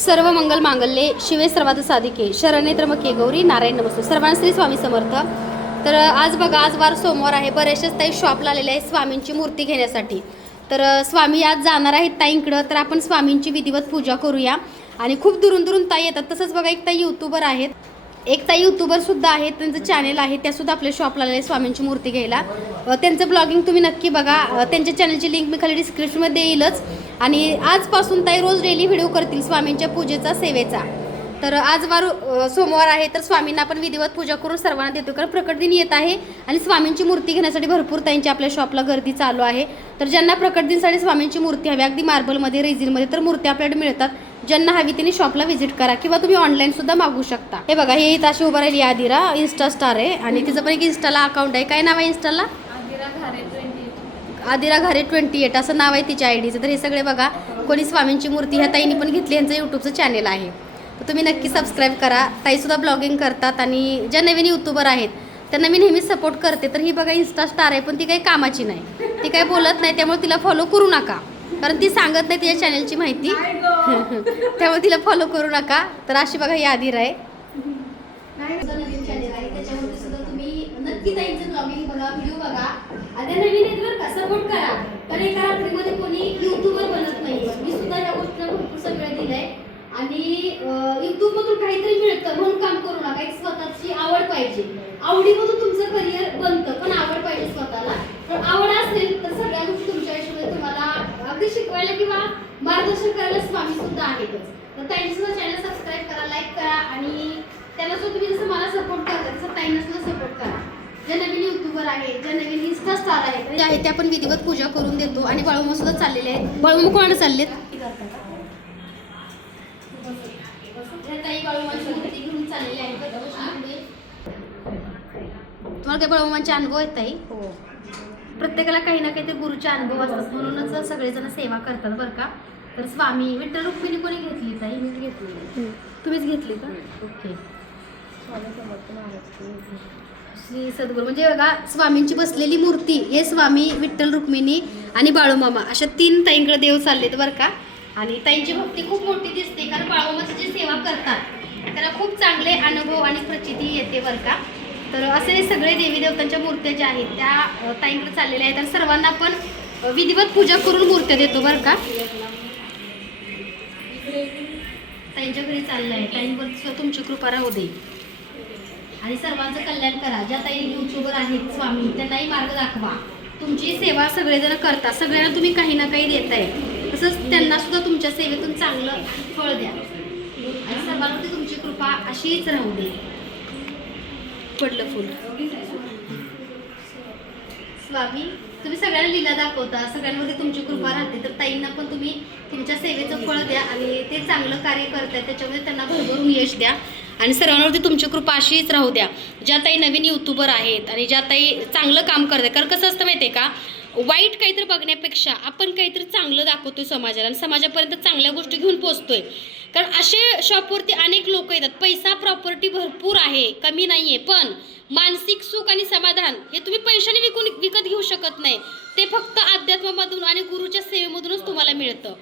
सर्व मंगल मांगल्ये शिवे सर्वात साधिके शरणे त्रमके गौरी नारायण नमस्ते. सर्वांना श्री स्वामी समर्थ. तर आज बघा आज वार सोमवार आहे. बरेचसेच ताई शॉपला आलेले आहे स्वामींची मूर्ती घेण्यासाठी. तर स्वामी आज जाणार आहेत ताईंकडं तर आपण स्वामींची विधिवत पूजा करूया. आणि खूप दुरून दुरून ताई येतात. तसंच बघा एक ताई यूट्यूबर आहेत. एक ताई यूट्यूबर सुद्धा आहेत. त्यांचं चॅनेल आहे. त्या सुद्धा आपल्या शॉपला आलेले आहे स्वामींची मूर्ती घ्यायला. त्यांचं ब्लॉगिंग तुम्ही नक्की बघा. त्यांच्या चॅनलची लिंक मी खाली डिस्क्रिप्शनमध्ये येईलच. आणि आजपासून ताई रोज डेली व्हिडिओ करतील स्वामींच्या पूजेचा सेवेचा. तर आज वार सोमवार आहे तर स्वामींना आपण विधिवत पूजा करून सर्वांना देतो कारण प्रकट दिन येत आहे आणि स्वामींची मूर्ती घेण्यासाठी भरपूर ताईंची आपल्या शॉपला गर्दी चालू आहे. तर ज्यांना प्रकट दिनसाठी स्वामींची मूर्ती हवी अगदी मार्बलमध्ये रेझिनमध्ये तर मूर्ती आपल्याकडे मिळतात. ज्यांना हवी त्यांनी शॉपला व्हिजिट करा किंवा तुम्ही ऑनलाईन सुद्धा मागू शकता. हे बघा हे इथं अशी उभं राहिली आदिरा इन्स्टा स्टार आहे. आणि तिचं पण एक इन्स्टाला अकाउंट आहे. काय नाव आहे इन्स्टाला आदिरा घरे ट्वेंटी एट असं नाव आहे तिच्या आय डीचं तर हे सगळे बघा कोणी स्वामींची मूर्ती ह्या ताईंनी पण घेतली यांचं यूट्यूबचं चॅनेल आहे. तर तुम्ही नक्की सबस्क्राईब करा. ताईसुद्धा ब्लॉगिंग करतात आणि ज्या नवीन यूट्यूबर आहेत त्यांना मी नेहमीच सपोर्ट करते. तर ही बघा इन्स्टा स्टार आहे पण ती काही कामाची नाही. ती काही बोलत नाही त्यामुळे तिला फॉलो करू नका. कारण ती सांगत नाही तिच्या चॅनलची माहिती. त्यामुळे तिला फॉलो करू नका. तर अशी बघा ही आदिरा आहे नवीन चॅनल आहे. त्याच्यामध्ये सुद्धा तुम्ही नक्की ब्लॉगिंग बघा व्हिडिओ बघा. आता नवीन आहेत बरं का सपोर्ट करा. कारण एका रात्रीमध्ये कोणी युट्यूबर बनत नाही. मी सुद्धा या गोष्टीला भरपूर सगळं दिलंय. आणि युट्यूबमधून काहीतरी मिळतं. म्हणून काम करू नका. एक स्वतःची आवड पाहिजे. आवडीमधून तुमचं करिअर बनतं. पण आवड पाहिजे स्वतःला. पण आवड असेल तर सगळ्या गोष्टी तुमच्या आयुष्यामध्ये तुम्हाला अगदी शिकवायला किंवा मार्गदर्शन करायला स्वामी सुद्धा आहेतच. तर त्यांनी सुद्धा चॅनल सबस्क्राईब करा लाईक करा आणि त्यांना सुद्धा तुम्ही जसं मला सपोर्ट करता तसं ताईंना सुद्धा सपोर्ट करा. ज्या नवीन युट्यूबर आहेत ज्या नवीन इन्स्टा स्टार आहेत त्या आहेत त्या आपण विधिवत पूजा करून देतो आणि बाळूमा सुद्धा चाललेले आहेत. बाळूमा कोणाला चाललेत. तुम्हाला काही बाळूमाचे अनुभव आहेत ताई? हो. प्रत्येकाला काही ना काहीतरी गुरुचे अनुभव असतात. म्हणूनच सगळेजण सेवा करतात बरं का. तर स्वामी विठ्ठल रुक्मिणी कोणी घेतली ताई? मीच घेतली. तुम्हीच घेतली का? ओके. स्वामी समर्थ महाराजची श्री सद्गुरू. म्हणजे बघा स्वामींची बसलेली मूर्ती हे स्वामी विठ्ठल रुक्मिणी आणि बाळूमामा अशा तीन ताईंकडे देव चाललेत बरं का. आणि ताईंची भक्ती खूप मोठी दिसते कारण बाळूमामाची जी सेवा करतात त्याला खूप चांगले अनुभव आणि प्रचिती येते बरं का. तर असे सगळे देवी देवतांच्या मूर्त्या ज्या आहेत त्या ताईंकडे चाललेल्या आहेत. तर सर्वांना आपण विधिवत पूजा करून मूर्त्या देतो बरं का. ताईंच्या घरी चाललं आहे ताईंवर तुमची कृपा राहू दे. आणि सर्वांचं कल्याण करा. ज्या ताई युट्यूबर आहेत स्वामी त्यांनाही मार्ग दाखवा. तुमची सेवा सगळेजण करता सगळ्यांना तुम्ही काही ना काही देताय. तसंच त्यांना सुद्धा तुमच्या सेवेतून चांगलं फळ द्या. आणि सर्वांवरती तुमची कृपा अशीच राहू दे. पडलं फुल. स्वामी तुम्ही सगळ्यांना लीला दाखवता. सगळ्यांमध्ये तुमची कृपा राहते. तर ताईंना पण तुम्ही तुमच्या सेवेचं फळ द्या आणि ते चांगलं कार्य करताय. त्याच्यामध्ये त्यांना भरभरून यश द्या. आणि सर्वांवरती तुमची कृपा अशीच राहू द्या. ज्या ताई नवीन युट्यूबर आहेत आणि ज्या ताई चांगलं काम करत कारण कसं असतं माहिती आहे का? वाईट काहीतरी बघण्यापेक्षा आपण काहीतरी चांगलं दाखवतोय समाजाला आणि समाजापर्यंत चांगल्या गोष्टी घेऊन पोचतोय कारण असे शॉपवरती अनेक लोक येतात. पैसा प्रॉपर्टी भरपूर आहे कमी नाही आहे पण मानसिक सुख आणि समाधान हे तुम्ही पैशाने विकून विकत घेऊ शकत नाही. ते फक्त अध्यात्मामधून आणि गुरुच्या सेवेमधूनच तुम्हाला मिळतं.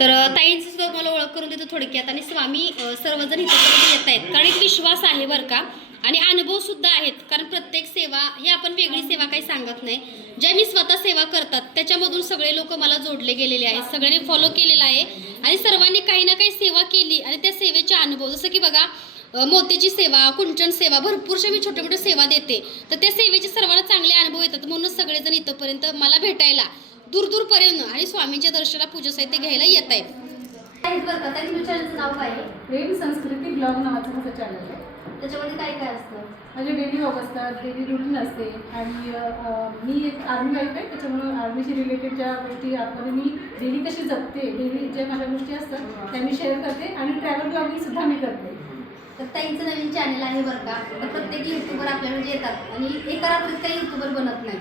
तर ताईंचं सुद्धा मला ओळख करून देतो थोडक्यात. आणि स्वामी सर्वजण इथं येत आहेत. कारण एक विश्वास आहे बरं का. आणि अनुभव सुद्धा आहेत. कारण प्रत्येक सेवा ही आपण वेगळी सेवा काही सांगत नाही. ज्या मी स्वतः सेवा करतात त्याच्यामधून सगळे लोक मला जोडले गेलेले आहेत. सगळ्यांनी फॉलो केलेला आहे. आणि सर्वांनी काही ना काही सेवा केली. आणि त्या सेवेचे अनुभव जसं की बघा मोतीची सेवा कुंचन सेवा भरपूरशा मी छोट्या मोठ्या सेवा देते. तर त्या सेवेचे सर्वांना चांगले अनुभव येतात. म्हणून सगळेजण इथंपर्यंत मला भेटायला दूर दूरपर्यंत आणि स्वामींच्या दर्शना पूजा साहित्य घ्यायला येत आहेत. नाव काय आहे? प्रेम संस्कृती ब्लॉग नावाचं माझं चॅनल आहे. त्याच्यामध्ये काय काय असतं? माझे डेली ब्लॉग असतात डेली रुटीन असते आणि मी एक आर्मी लाईफ आहे त्याच्यामुळे आर्मीशी रिलेटेड ज्या गोष्टी आतमध्ये मी डेली कशी जगते डेली ज्या माझ्या गोष्टी असतात त्या मी शेअर करते आणि ट्रॅव्हल ब्लॉगिंग सुद्धा मी करते. तर ताईंचं नवीन चॅनल आहे बरं का? तर प्रत्येक युट्यूबर आपल्याकडे येतात आणि एका रात्रीत काही युट्यूबर बनत नाही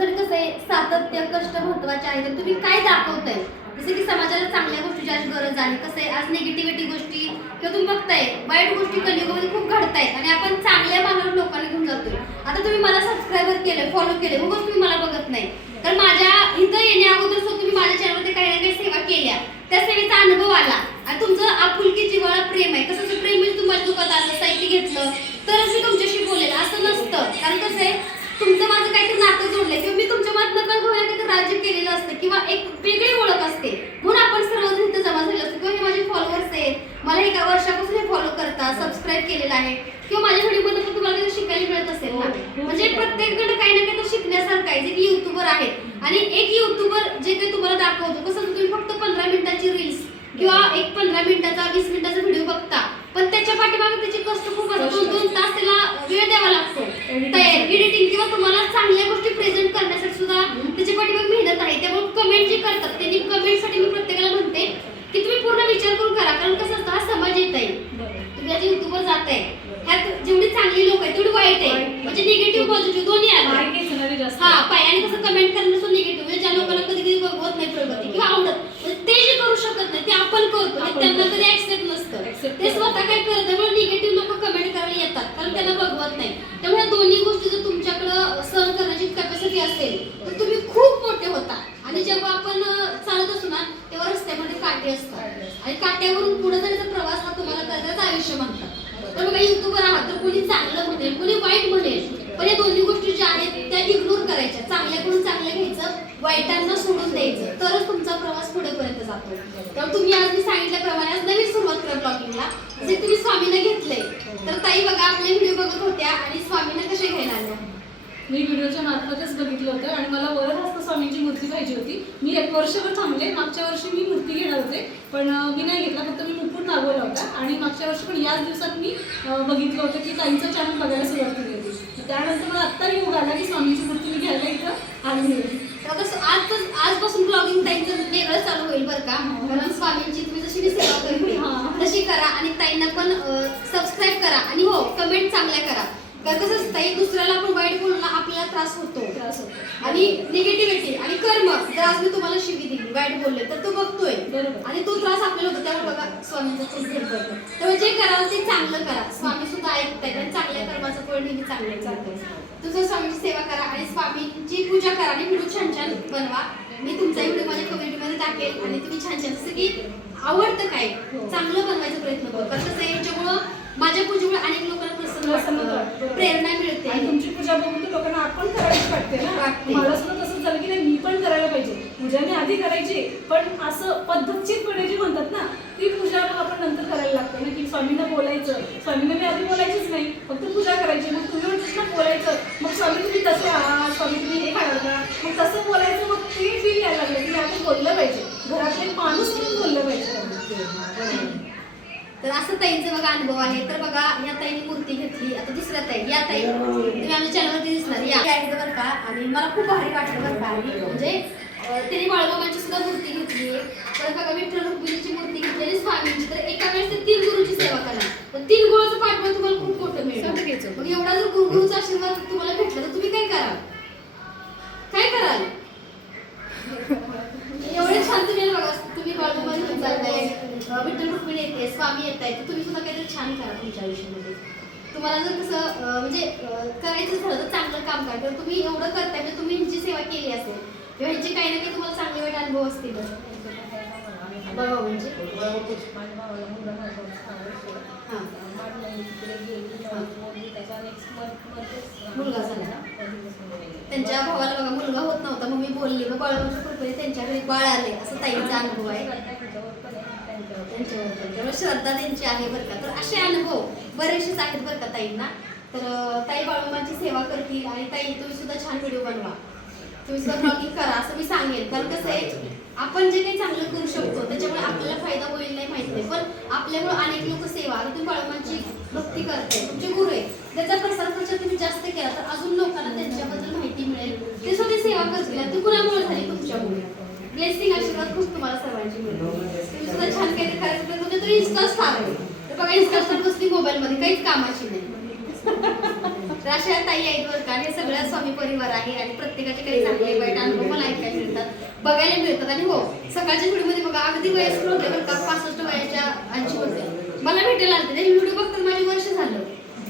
त्यासाठी कसं आहे सातत्य कष्ट महत्त्वाचे आहे तर तुम्ही काय दाखवताय? जसं की समाजाला चांगल्या गोष्टीची आज गरज आहे कसं आहे आज निगेटिव्हिटी गोष्टी किंवा तुम्ही बघताय वाईट गोष्टी कलियुगामध्ये खूप घडतायत आणि आपण चांगल्या मानवर लोकांना घेऊन जातोय. आता तुम्ही मला सबस्क्राईबर केले फॉलो केले उगाच तुम्ही मला बघत नाही. तर माझ्या इथं येण्या अगोदर सुद्धा तुम्ही माझ्या चॅनलमध्ये काही ना काही सेवा केल्या. त्या सेवेचा अनुभव आला. आणि तुमचं आपुलकी जिव्हाळा प्रेम आहे. कसं प्रेम म्हणजे तुम्हाला दुखत आलं साहित्य घेतलं तरच मी तुमच्याशी बोलेल असं नसतं. कारण कसं आहे तुमचं माझं काहीतरी नातं जोडलंय किंवा मी तुमच्या मत नकल घेऊन काहीतरी राज्य केलेलं असतं किंवा एक वेगळी ओळख असते. म्हणून आपण सर्वजण इथं जमा झालो असतो. किंवा हे माझे फॉलोअर्स आहेत. मला एका वर्षापासून हे फॉलो करतात सबस्क्राईब केलेलं आहे. किंवा माझ्या व्हिडिओमध्ये पण तुम्हाला काही शिकायला मिळत असेल ना? म्हणजे प्रत्येककडे काही ना काही तर शिकण्यासारखं आहे. जे की युट्यूबर आहे आणि एक युट्यूबर जे काही तुम्हाला दाखवतो. कसं तुम्ही फक्त पंधरा मिनिटाची रील्स किंवा एक पंधरा मिनिटाचा वीस मिनिटाचा व्हिडिओ बघता. पण त्याच्या पाठीमागे त्याचे कष्ट खूप असतात. दोन दोन तास त्याला वेळ द्यावा लागतो. तयार एडिटिंग किंवा तुम्हाला चांगल्या गोष्टी प्रेझेंट करण्यासाठी सुद्धा त्याच्या पाठीमागे मेहनत आहे. त्यामुळे कमेंट जे करतात त्यांनी कमेंटसाठी मी प्रत्येकाला म्हणते की तुम्ही पूर्ण विचार करून करा. कारण कसं असतं हा समाज येत आहे. तुम्ही आता युट्यूबवर जाताय ह्यात जेवढी चांगली लोक आहेत तेवढी वाईट आहे. म्हणजे निगेटिव्ह पॉझिटिव्ह दोन्ही आलं. जास्त. हा पाय. आणि कसं कमेंट करणं सुद्धा निगेटिव्ह म्हणजे ज्या लोकांना कधी कधी बघवत नाही प्रगती किंवा आवडत म्हणजे ते जे करू शकत नाही ते आपण करतो आणि आपण त्यांना करतो. कधी ऍक्सेप्ट नसतं Accept ते स्वतः काय करत नाही म्हणून निगेटिव्ह लोक कमेंट करायला येतात कारण त्यांना बघवत नाही त्यामुळे दोन्ही गोष्टी जर तुमच्याकडं सहन करण्याची कॅपॅसिटी असेल तर तुम्ही खूप मोठे होता आणि जेव्हा आपण चालत असतो ना तेव्हा रस्त्यामध्ये काटे असतात. आणि काट्यावरून पुढे जाण्याचा प्रवास हा तुम्हाला करायचा आयुष्य म्हणतात. तर बघा युट्यूबर आहात तर कोणी चांगलं म्हणेल कोणी वाईट म्हणेल. पण या दोन्ही गोष्टी ज्या आहेत त्या इग्नोर करायच्या. चांगल्याकडून चांगलं घ्यायचं वाईटांना सोडून द्यायचं. तरच तुमचा प्रवास पुढेपर्यंत जातो. त्यामुळे तुम्ही आज मी सांगितल्याप्रमाणे आज नवीन सुरुवात करा ब्लॉगिंगला जे तुम्ही स्वामींना घेतलंय तर ताई बघा आपले व्हिडिओ बघत होत्या आणि स्वामींना कसे घ्यायला आल्या मी व्हिडिओच्या मार्फतच बघितलं होतं आणि मला वरदहस्त स्वामींची मूर्ती पाहिजे होती. मी एक वर्षभर थांबले. मागच्या वर्षी मी मूर्ती घेणार होते पण मी नाही घेतला. फक्त मी मुकुट मागवला होता आणि मागच्या वर्षी पण याच दिवसात मी बघितलं होतं की ताईंचं चॅनल बघायला सुरुवात केली होती. त्यानंतर मला आत्ता योग आला की स्वामींची मूर्ती मी घ्यायला इथं आली कसं आज आजपासून ब्लॉगिंग ताईंचं वेगळं चालू होईल बरं का? कारण स्वामींची तुम्ही जशी मी सेवा करते. तशी करा आणि ताईंना पण सबस्क्राईब करा आणि हो कमेंट चांगल्या करा. कारण कसं असतं, ताई दुसऱ्याला आपण वाईट बोलणं आपल्याला त्रास होतो. त्रास होतो. आणि निगेटिव्हिटी आणि कर्म जर आज मी तुम्हाला शिवी दिली वाईट बोलले तर तो बघतोय. बरोबर. आणि तो त्रास आपल्याला होतो. त्यामुळे बघा स्वामींचा भेट करतो त्यामुळे जे कराल ते चांगलं करा. स्वामी सुद्धा ऐकतायत आणि चांगल्या कर्माचं फळ नेहमी चांगलं चालतंय तुझं स्वामीची सेवा करा आणि स्वामींची पूजा करा आणि व्हिडिओ छान छान बनवा. मी तुमचा व्हिडिओ माझ्या कम्युनिटीमध्ये टाकेल आणि तुम्ही छान छान जसं की आवडतं काय चांगलं बनवायचा प्रयत्न करू. कसं आहे याच्यामुळं माझ्या पूजेमुळे अनेक लोकांना प्रसन्न. प्रेरणा आणि मिळते तुमची पूजा बघून तर लोकांना आपण करायची वाटते ना. मला सुद्धा तसंच झालं की नाही मी पण करायला पाहिजे. पूजा मी आधी करायची पण असं पद्धतशीरपणे जी म्हणतात ना ती पूजा मग आपण नंतर करायला लागते ना की स्वामींना बोलायचं. स्वामींना मी आधी बोलायचीच नाही फक्त पूजा करायची. मग तुम्ही म्हणतात ना बोलायचं. मग स्वामी तुम्ही तसे आहात स्वामी तुम्ही हे का मग तसं बोलायचं मग ते फील यायला लागलं. की आपण बोललं पाहिजे घरातले एक माणूस म्हणून बोललं पाहिजे तर असं ताईंचा बघा अनुभव आहे. तर बघा या ताईने मूर्ती घेतली. आता दुसऱ्या ताई या ताई. तुम्ही आमच्या चॅनलवरती दिसणार. या. बरं का. आणि मला खूप भारी वाटलं बरं का. म्हणजे तिने बाळबाबांची सुद्धा मूर्ती घेतली तर बघा विठ्ठल रुक्मिणीची मूर्ती घेतली आणि स्वामींची. तर एका वेळेस ते तीन गुरुची सेवा करा तर तीन गुरुचं पाठवण तुम्हाला ह्यांचे काही ना काही तुम्हाला चांगले वाईट अनुभव असतील. बघा म्हणजे मुलगा झाला. त्यांच्या भावाला बघा मुलगा होत नव्हता. मग मी बोलली मग बाळाच्या कृपेने त्यांच्याकडे बाळ आले असं ताईंचा अनुभव आहे. त्यांच्यावर. त्यामुळे श्रद्धा त्यांची आहे बरं का. तर असे अनुभव बरेचसेच आहेत बरं का ताईंना. तर ताई बाळूमाची सेवा करतील आणि ताई तुम्ही सुद्धा छान व्हिडिओ बनवा. तुम्ही ब्लॉगिंग करा असं मी सांगेन. कारण कसं आहे आपण जे काही चांगलं करू शकतो त्याच्यामुळे आपल्याला फायदा होईल नाही माहीत नाही. पण आपल्यामुळे अनेक लोक सेवा आता तुम्ही बाळमांची भक्ती करताय तुमचे गुरु आहे त्याचा प्रसार प्रचार तुम्ही जास्त केला तर अजून लोकांना त्यांच्याबद्दल माहिती मिळेल. ते स्वतः सेवा करतील ती कुणामुळे झाली तुमच्यामुळे. ब्लेसिंग आशीर्वाद खूप तुम्हाला सर्वांची मिळेल. तुम्ही सुद्धा छान काही करायचं प्रयत्न करतो तर फार आहे. बघा इन्स्टा बसली मोबाईलमध्ये काहीच कामाची नाही. तर अशा ताई आहेत बरं का. हे सगळं स्वामी परिवार आहे आणि प्रत्येकाचे काही चांगले वाईट अनुभव मला ऐकायला मिळतात. बघायला मिळतात. आणि हो सकाळच्या व्हिडिओमध्ये बघा अगदी वयस्कर होते बरं का पासष्ट वयाच्या ऐंशी होते. मला भेटायला आलते. ते व्हिडिओ बघतात माझे वर्ष झालं.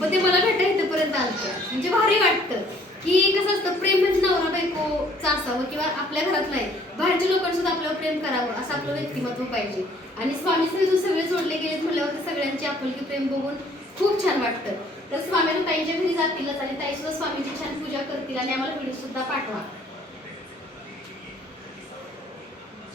पण ते मला भेटायला इथेपर्यंत आलतं. म्हणजे भारी वाटतं की कसं असतं प्रेम म्हणजे नवरा बायकोचं असावं किंवा आपल्या घरात नाही. बाहेरच्या लोकांनी सुद्धा आपल्यावर प्रेम करावं असं आपलं व्यक्तिमत्व पाहिजे. आणि स्वामी जो सगळे जोडले गेले म्हटल्यावर ते सगळ्यांची आपुलकी प्रेम बघून खूप छान वाटतं. तर स्वामीला ताईच्या घरी जातीलच आणि ताई सुद्धा स्वामीची छान पूजा करतील आणि आम्हाला व्हिडिओ सुद्धा पाठवा.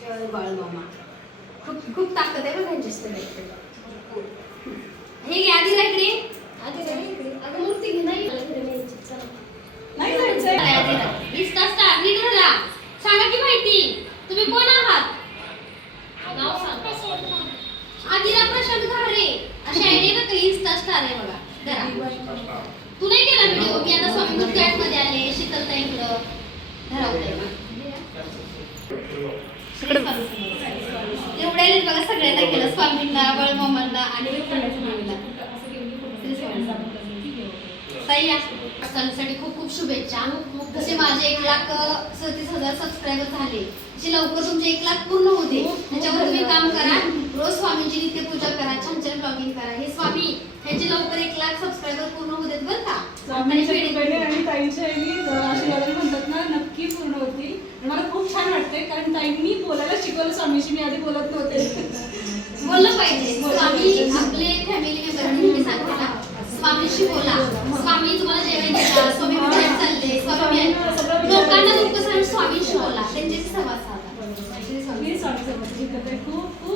जय बाळमामा. खूप खूप ताकद आहे बघ हे घे आधी इकडे अगं मूर्ती घे नाही नीट धरा सांगा की माहिती? तुम्ही कोण आहात? नाव सांगा. आदिरा प्रशांत घारे अशी आयडी ना इन्स्टा स्टार आहे बघा. धरा तू नाही केला व्हिडिओ मी आता स्वामी आर्टमध्ये आले शीतल ताईकडं एवढ्या आलेत बघा सगळ्यांना केलं. स्वामींना बळमामांना आणि विठ्ठलाच्या ताई खूप खूप शुभेच्छा. जसे माझे एक लाख सतीस हजार सबस्क्रायबर झाले तसे लवकर तुमचे एक लाख पूर्ण होते त्याच्यावर तुम्ही काम करा. रोज स्वामींची नित्य पूजा करा छान छान ब्लॉगिंग करा. हे स्वामी ह्याची लवकर एक लाख सबस्क्रायबर पूर्ण होऊ देत बरं का? आणि लग्न म्हणतात ना नक्की पूर्ण होतील मला खूप छान वाटते कारण ताईंनी बोलायला शिकवलं स्वामीशी मी आधी बोलत नव्हते. बोललं पाहिजे. स्वामी आपले फॅमिली मेंबर स्वामीशी बोला. स्वामी तुम्हाला जेवण स्वामी चालले स्वामी लोकांना तुमचं स्वामीशी बोला. त्यांच्याशी संवाद साधा. स्वामी खूप खूप